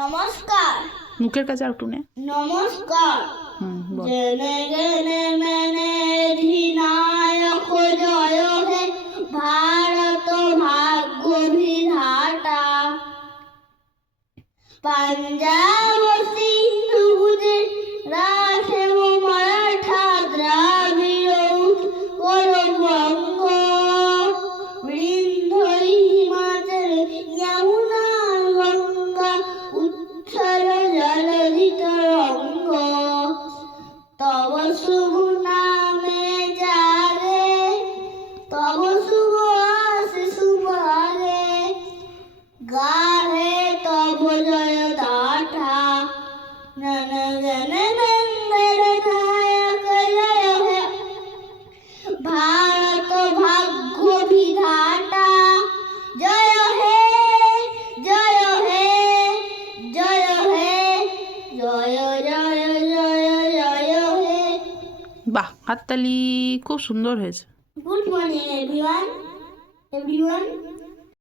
নমস্কার। মুখের কাছে আর একটু নে। নমস্কার। বল। জনে গনে মনে অধিনায়ক জয় হে ভারত ভাগ্য বিধাতা। পাঞ্জাব সিন্ধু গুজরাট এবং মারাঠা দ্রাবিড় উৎকল বঙ্গ বৃন্দ হিমাচল যমুনা গঙ্গা উচ্ছল জলধি তরঙ্গ। তব শুভ নামে জাগে তব শুভ আশিস মাগে গাহে তব জয় গাথা। নন গণ মঙ্গল নায়ক জয় হে ভারত ভাগ্য বিধাতা। জয় হে জয় হে জয় হে জয় জয় জয় জয় হে। বাহ, হাততালি, খুব সুন্দর হয়েছে। Good morning everyone.